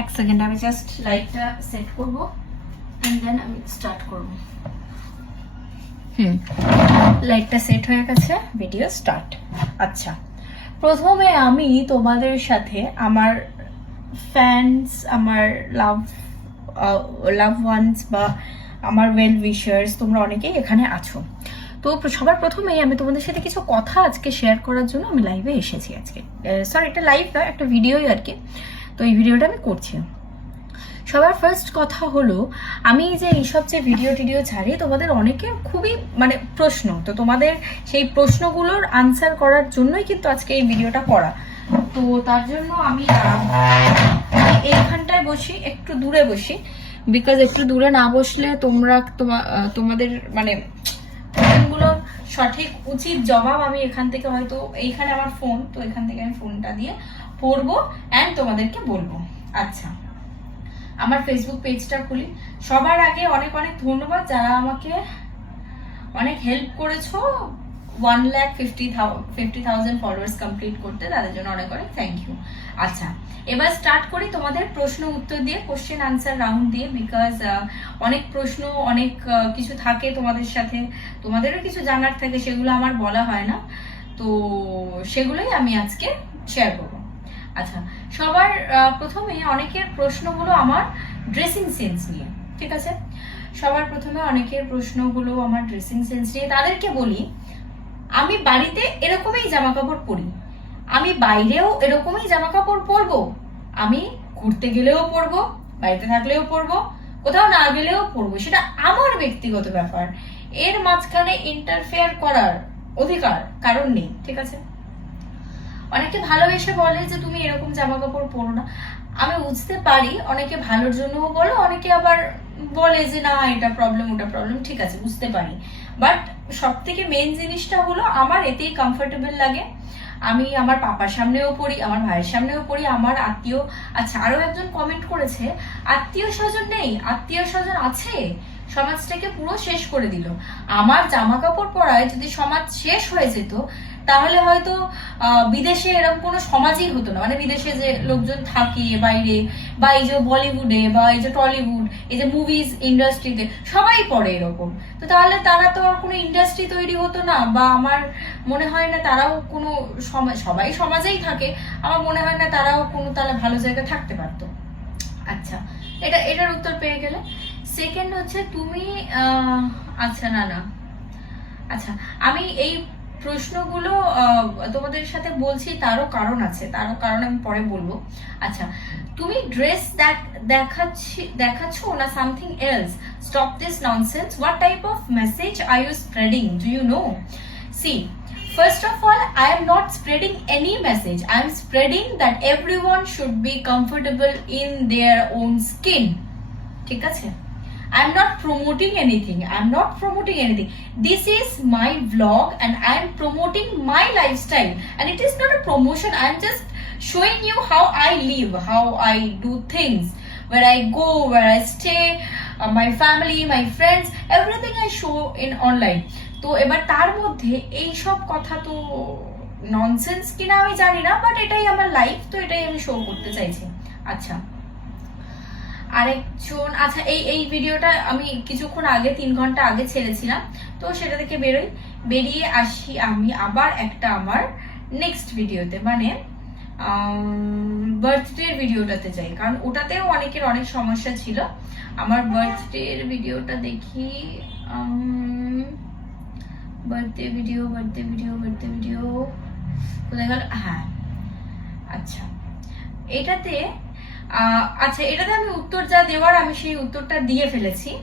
এক সেকেন্ড আমি জাস্ট লাইটটা সেট করব এন্ড দেন আমি স্টার্ট করব। হুম লাইটটা সেট হয়ে গেছে ভিডিও স্টার্ট আচ্ছা প্রথমে আমি তোমাদের সাথে আমার ফ্যান্স আমার লাভ লাভ ওয়ান্স বা আমার ওয়েল উইশার্স তোমরা অনেকেই এখানে আছো। তো সবার প্রথমেই আমি তোমাদের সাথে কিছু কথা আজকে শেয়ার করার জন্য আমি লাইভে এসেছি আজকে। সরি একটা লাইভ না একটা ভিডিওই আর কি। তো এই ভিডিওটা আমি করছি। সবার ফার্স্ট কথা হলো, আমি যে এইসব যে ভিডিও টিডিও ছাড়ি, তোমাদের অনেকে খুবই মানে প্রশ্ন, তো তোমাদের সেই প্রশ্নগুলোর আনসার করার জন্যই কিন্তু আজকে এই ভিডিওটা করা। তো তার জন্য আমি এইখানটায় বসি, একটু দূরে বসি বিকজ একটু দূরে না বসলে তোমরা তোমাদের মানে কোশ্চেনগুলোর সঠিক উচিত জবাব আমি এখান থেকে হয়তো, এইখানে আমার ফোন তো এখান থেকে আমি ফোনটা দিয়ে পড়ব অ্যান্ড তোমাদেরকে বলব। আচ্ছা আমার ফেসবুক পেজটা খুলি। সবার আগে অনেক অনেক ধন্যবাদ যারা আমাকে অনেক হেল্প করেছ। One lakh fifty fifty thousand followers complete করতে, তাদের জন্য অনেক অনেক থ্যাংক ইউ আচ্ছা এবার স্টার্ট করি তোমাদের প্রশ্ন উত্তর দিয়ে কোশ্চেন আনসার রাউন্ড দিয়ে বিকজ অনেক প্রশ্ন, অনেক কিছু থাকে তোমাদের সাথে। তোমাদেরও কিছু জানার থাকে, সেগুলো আমার বলা হয় না। তো সেগুলোই আমি আজকে শেয়ার করব। আচ্ছা সবার প্রথমে অনেকের প্রশ্নগুলো আমার ড্রেসিং সেন্স নিয়ে, ঠিক আছে? সবার প্রথমে অনেকের প্রশ্নগুলো আমার ড্রেসিং সেন্স নিয়ে, তাদেরকে বলি, আমি বাড়িতে এরকমই জামা কাপড় পরি। আমি বাইরেও এরকমই জামা কাপড় পরবো। আমি ঘুরতে গেলেও পরবো, বাড়িতে থাকলেও পরবো, কোথাও না গেলেও পরবো, সেটা আমার ব্যক্তিগত ব্যাপার। এর মাঝখানে ইন্টারফেয়ার করার অধিকার কারণ নেই, ঠিক আছে? অনেকে ভালোবেসে বলে যে তুমি এরকম জামা কাপড় পরো না। আমি বুঝতে পারি, অনেকে ভালোর জন্যও বলো, অনেকে আবার বলে যে, না, এটা প্রবলেম ওটা প্রবলেম ঠিক আছে, বুঝতে পারি। বাট সব থেকে মেন জিনিসটা হলো, আমার এতেই কমফোর্টেবল লাগে। আমি আমার পাপার সামনেও পড়ি, আমার ভাইয়ের সামনেও পড়ি, আমার আত্মীয় আচ্ছা আরও একজন কমেন্ট করেছে, আত্মীয় স্বজন নেই, আত্মীয় স্বজন আছে, সমাজটাকে পুরো শেষ করে দিল। আমার জামা কাপড় পরায় যদি সমাজ শেষ হয়ে যেত তাহলে হয়তো বিদেশে এরকম কোনো সমাজই হতো না। মানে বিদেশে যে লোকজন থাকে বাইরে, বা এই যে বলিউডে, বা এই যে টলিউড, এই যে মুভিজ ইন্ডাস্ট্রিতে সবাই পড়ে এরকম। তো তাহলে তারা তো আর কোনো ইন্ডাস্ট্রি তৈরি হতো না, বা আমার মনে হয় না তারাও কোনো সবাই সমাজেই থাকে। আমার মনে হয় না তারাও কোনো তাহলে ভালো জায়গায় থাকতে পারতো। আচ্ছা এটা, এটার উত্তর পেয়ে গেলে। সেকেন্ড হচ্ছে তুমি আচ্ছা না না। আচ্ছা আমি এই প্রশ্নগুলো তোমাদের সাথে বলছি তারও কারণ আছে। তারও কারণ আমি পরে বলব। আচ্ছা তুমি ড্রেস দেখাচ্ছি দেখাচ্ছ না something else? Stop this nonsense what type of message are you spreading do you know see First of all, I am not spreading any message. I am spreading that everyone should be comfortable in their own skin. ঠিক আছে? I am not promoting anything. I am not promoting anything. This is my vlog and I am promoting my lifestyle. And it is not a promotion. I am just showing you how I live, how I do things, where I go, where I stay, uh, my family, my friends, everything I show in online. তো এবার তার মধ্যে এই সব কথা তো nonsense কিনা আমি জানি না বাট এটাই আমার লাইফ তো এটাই আমি শো করতে চাইছি আচ্ছা আরেকজন আচ্ছা এই এই ভিডিওটা আমি কিছুক্ষণ আগে, তিন ঘণ্টা আগে ছেড়েছিলাম, তো সেটা থেকে বেরোই। বেরিয়ে আসি আমি আবার একটা আমার নেক্সট ভিডিওতে মানে বার্থডে ভিডিওটাতে যাই। কারণ ওটাতেও অনেকের অনেক সমস্যা ছিল। আমার বার্থডে ভিডিওটা দেখি birthday video birthday video birthday video কোথায় গেল? হ্যাঁ আচ্ছা। এটাতে আচ্ছা এটাতে আমি উত্তর যা দেওয়ার, আমি সেই উত্তরটা দিয়ে ফেলেছি।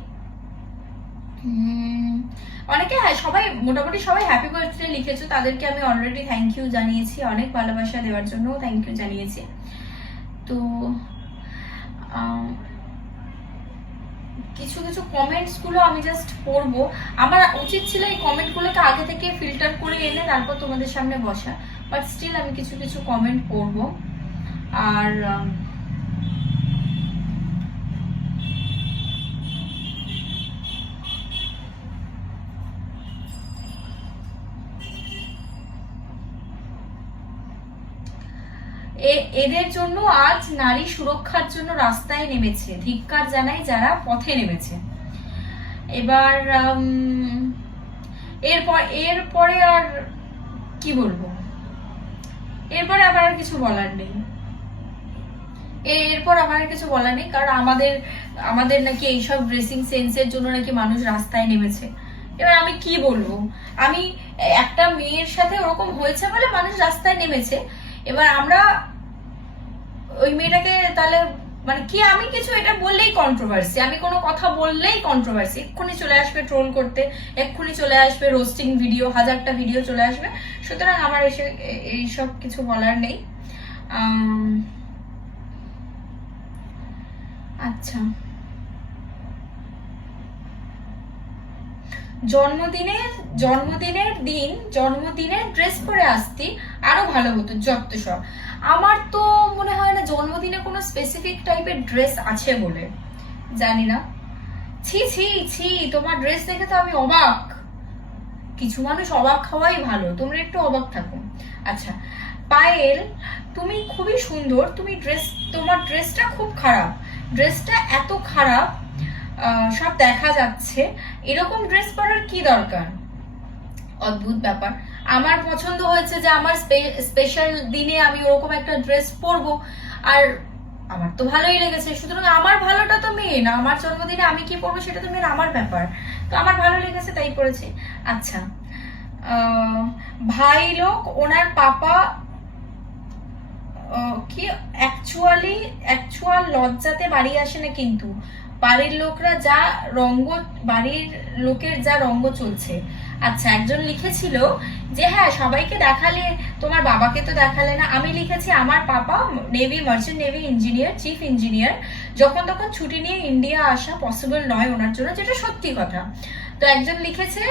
অনেকে হ্যাঁ সবাই, মোটামুটি সবাই হ্যাপি বার্থডে লিখেছো, তাদেরকে আমি অলরেডি থ্যাংক ইউ জানিয়েছি, অনেক ভালোবাসা দেওয়ার জন্য থ্যাংক ইউ জানিয়েছি। তো কিছু কিছু কমেন্টসগুলো আমি জাস্ট পড়ব। আমার উচিত ছিল এই কমেন্ট গুলোকে আগে থেকে ফিল্টার করে এনে তারপর তোমাদের সামনে বসা বাট স্টিল আমি কিছু কিছু কমেন্ট পড়ব। আর আহ, এ- এদের জন্য আজ নারী সুরক্ষার জন্য রাস্তায় নেমেছে। ধিক্কার জানাই যারা পথে নেমেছে। এবার এরপর, এরপরে আর কি বলব? এরপরে আবার আর কিছু বলার নেই। এরপর আমার কিছু বলার নেই, কারণ আমাদের আমাদের নাকি এইসব ড্রেসিং সেন্সের জন্য নাকি মানুষ রাস্তায় নেমেছে। এবার আমি কি বলব? আমি, একটা মেয়ের সাথে ওরকম হয়েছে বলে মানুষ রাস্তায় নেমেছে। এবার আমরা ওই মেয়েটাকে তাহলে মানে কি আমি কিছু এটা বললেই কন্ট্রোভার্সি আমি কোনো কথা বললেই কন্ট্রোভার্সি এক্ষুনি চলে আসবে ট্রোল করতে, এক্ষুনি চলে আসবে রোস্টিং ভিডিও হাজারটা ভিডিও চলে আসবে। সুতরাং আমার এসে এইসব কিছু বলার নেই। আচ্ছা। জন্মদিনের জন্মদিনের দিন, জন্মদিনের ড্রেস পরে আসতি, আরও ভালো হতো, যত সব। আমার তো মনে হয় না জন্মদিনে কোনো স্পেসিফিক টাইপের ড্রেস আছে বলে। জানি না। ছি ছি ছি, তোমার ড্রেস দেখে তো আমি অবাক। কিছু মানুষ অবাক হওয়াই ভালো, তোমরা একটু অবাক থাকো। আচ্ছা পায়েল, তুমি খুবই সুন্দর, তুমি ড্রেস তোমার ড্রেসটা খুব খারাপ। ড্রেসটা এত খারাপ সব দেখা যাচ্ছে। এরকম ড্রেস পরার কি দরকার? অদ্ভুত ব্যাপার। আমার পছন্দ হয়েছে যে আমার স্পেশাল দিনে আমি ওরকম একটা ড্রেস পরবো। আর আমার তো ভালোই লেগেছে। সুতরাং আমার ভালোটা তো মেন আমার জন্মদিনে আমি কি পরবো সেটা তো মেন আমার ব্যাপার। তো আমার ভালো লেগেছে, তাই পরেছি। আচ্ছা ভাই লোক, ওনার পাপা কি অ্যাকচুয়ালি অ্যাকচুয়াল লজ্জাতে বাড়ি আসে না কিন্তু। বাড়ির লোকরা যা রঙ্গ, বাড়ির লোকের যা রঙ্গ চলছে। আচ্ছা একজন লিখেছিল যে হ্যাঁ সবাইকে দেখালে, তোমার বাবাকে তো দেখালে না। আমি লিখেছি, আমার papa navy merchant navy engineer chief engineer যখন তখন ছুটি নিয়ে ইন্ডিয়া আসা পসিবল নয় ওনার জন্য, যেটা সত্যি কথা। তো একজন লিখেছে,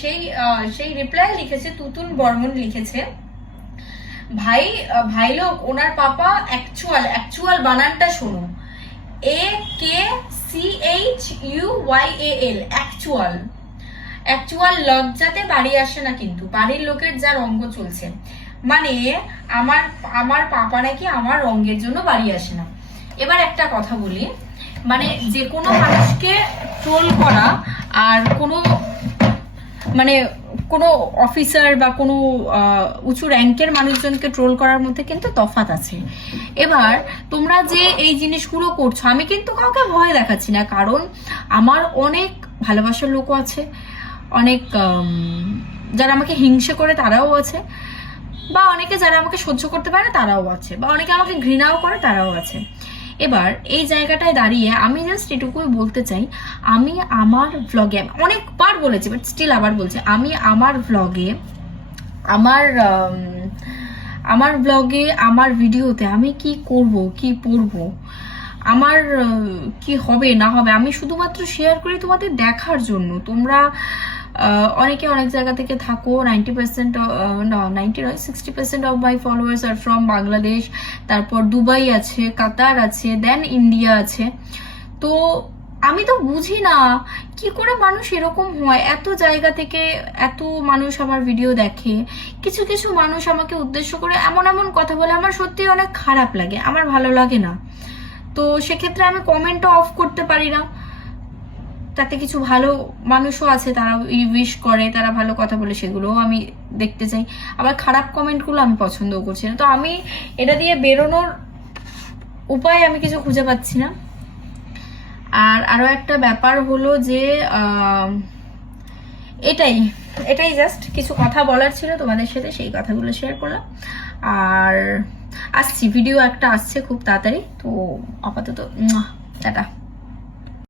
সেই সেই রিপ্লাই লিখেছে তুতুন বর্মন লিখেছে, ভাই ভাই লোক, ওনার পাপা অ্যাকচুয়াল অ্যাকচুয়াল বানানটা শোনো। ইউ ওয়াই অ্যাকচুয়াল অ্যাকচুয়াল লজ্জাতে বাড়ি আসে না কিন্তু, বাড়ির লোকের যা রঙ্গ চলছে। মানে আমার আমার পাপা নাকি আমার রঙ্গের জন্য বাড়ি আসে না। এবার একটা কথা বলি মানে যে কোনো মানুষকে ট্রোল করা আর কোনো মানে কোনো অফিসার বা কোনো উঁচু র্যাঙ্কের মানুষজনকে ট্রোল করার মধ্যে কিন্তু তফাৎ আছে। এবার তোমরা যে এই জিনিসগুলো করছ, আমি কিন্তু কাউকে ভয় দেখাচ্ছি না, কারণ আমার অনেক ভালোবাসার লোকও আছে, অনেক যারা আমাকে হিংসে করে তারাও আছে, বা অনেকে যারা আমাকে সহ্য করতে পারে না তারাও আছে, বা অনেকে আমাকে ঘৃণাও করে তারাও আছে। এবার এই জায়গাটায় দাঁড়িয়ে আমি জাস্ট এটুকুই বলতে চাই, আমি আমার ভ্লগে অনেকবার বলেছি বাট স্টিল আবার বলছি, আমি আমার ভ্লগে আমার আমার ব্লগে আমার ভিডিওতে আমি কি করব, কি পড়ব, আমার কি হবে, না হবে, আমি শুধুমাত্র শেয়ার করি তোমাদের দেখার জন্য। তোমরা অনেকে অনেক জায়গা থেকে থাকো নাইনটি পার্সেন্ট নাইনটি নয় sixty percent of my followers are from Bangladesh তারপর দুবাই আছে, কাতার আছে দেন ইন্ডিয়া আছে। তো আমি তো বুঝি না, কি করে মানুষ এরকম হয়? এত জায়গা থেকে এত মানুষ আমার ভিডিও দেখে, কিছু কিছু মানুষ আমাকে উদ্দেশ্য করে এমন এমন কথা বলে, আমার সত্যি অনেক খারাপ লাগে, আমার ভালো লাগে না। তো সেক্ষেত্রে আমি কমেন্টও অফ করতে পারি না। তাতে কিছু ভালো মানুষও আছে তারা উইশ করে, তারা ভালো কথা বলে, সেগুলোও আমি দেখতে চাই। আবার খারাপ কমেন্টগুলো আমি পছন্দও করছি না। তো আমি এটা দিয়ে বেরোনোর উপায় আমি কিছু খুঁজে পাচ্ছি না। আর আরও একটা ব্যাপার হলো যে এটাই এটাই জাস্ট কিছু কথা বলার ছিল তোমাদের সাথে, সেই কথাগুলো শেয়ার করলাম। আর আসছি ভিডিও একটা আসছে খুব তাড়াতাড়ি, তো আপাতত টাটা।